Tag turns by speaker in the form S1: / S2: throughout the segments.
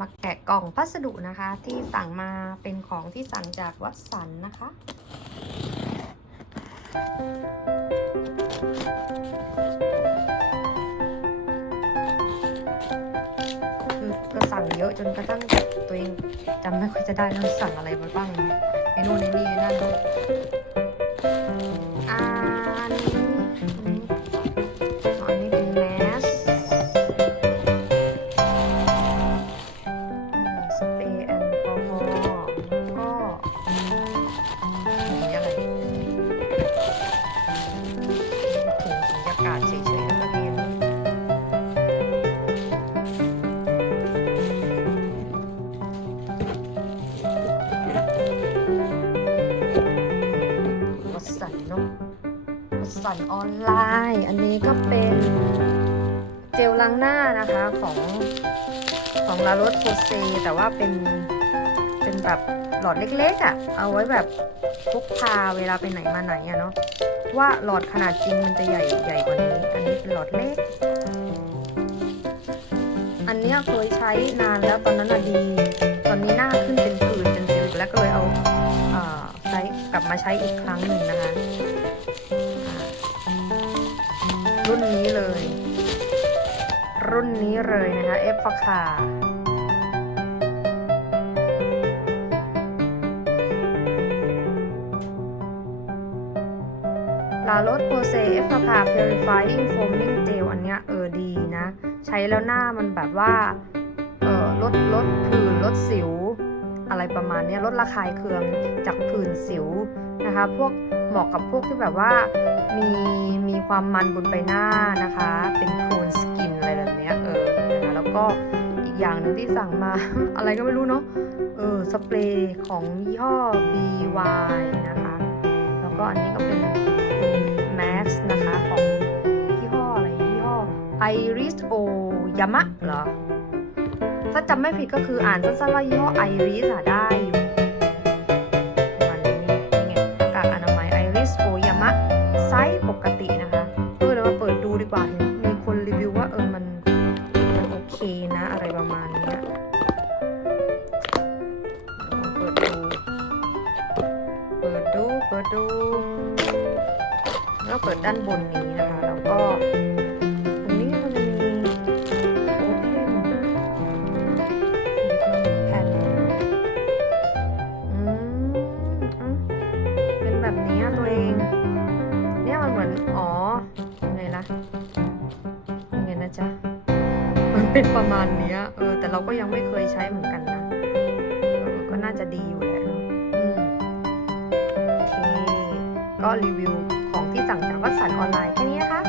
S1: มาแกะกล่องพัสดุนะคะ ที่สั่งมาเป็นของที่สั่งจากวัดสันนะคะ คือก็สั่งเยอะจนกระทั่งตัวเองจำไม่ค่อยจะได้แล้วาสั่งอะไรมาบ้างเมนูในนี่นั่นอัันออนไลน์ อันนี้ก็เป็นเจลล้างหน้านะคะของของลาโรสโพเซแต่ว่าเป็นเป็นแบบหลอดเล็กๆอะ่ะ เอาไว้แบบพกพาเวลาไปไหนมาไหนอะเนาะว่าหลอดขนาดจริงมันจะใหญ่ใหญ่กว่านี้ อันนี้เป็นหลอดเล็ก อันเนี้ยเคยใช้นานแล้วตอนนั้นอะดี ตอนนี้หน้าขึ้นเป็นผื่นเป็นสิวอีกแล้วก็เลยเอาเอ่อใช้กลับมาใช้อีกครั้งหนึ่งนะคะ เลย รุ่นนี้เลยนะคะเอฟฟคาลาโรสโพเซเอฟฟคา Purifying Foaming Gel อันเนี้ยเออดีนะ ใช้แล้วหน้ามันแบบว่า เออลดลดผื่นลดสิว อะไรประมาณนี้ลดระคายเคืองจากผื่นสิวนะคะ พวกเหมาะกับพวกที่แบบว่ามีมีความมันบนใบหน้านะคะ เป็นโคนสกินอะไรแบบเนี้ยเออนะแล้วก็อีกอย่างหนึ่งที่สั่งมา อะไรก็ไม่รู้เนาะเออสเปรย์ของยี่ห้อ BY นะคะ แล้วก็อันนี้ก็เป็นแมสนะคะของยี่ห้ออะไรยี่ห้อ Iris O Yama เหรอถ้าจำไม่ผิดก็คืออ่านสั้นๆว่ายี่ห้อ Iris อะได้ ดูเปิดดูแล้วเปิดด้านบนนี้นะคะ แล้วก็ตรงนี้มันจะมีโอเพนแผ่นอืมเป็นแบบนี้ตัวเอง เนี่ยมันเหมือน อ๋อยังไงนะยังไงนะจ๊ะ มันเป็นประมาณเนี้ย เออ แต่เราก็ยังไม่เคยใช้เหมือนกันนะเออก็น่าจะดีอยู่แหละ ก็รีวิวของที่สั่งจากวัดสันออนไลน์แค่นี้นะคะ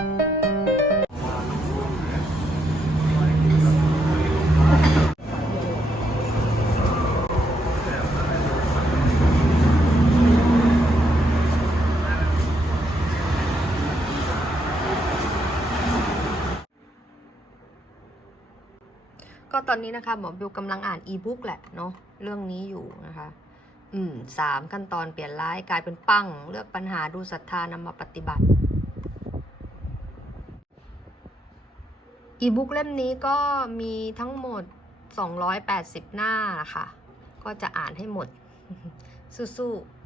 S1: ก็ตอนนี้นะคะหมอบิวกำลังอ่านอีบุ๊กแหละเนาะเรื่องนี้อยู่นะคะ อืมสามขั้นตอนเปลี่ยนร้ายกลายเป็นปั้ง เลือกปัญหาดูศรัทธานำมาปฏิบัติอีบุ๊กเล่มนี้ก็มีทั้งหมด 280 หน้าค่ะ ก็จะอ่านให้หมด สู้ๆ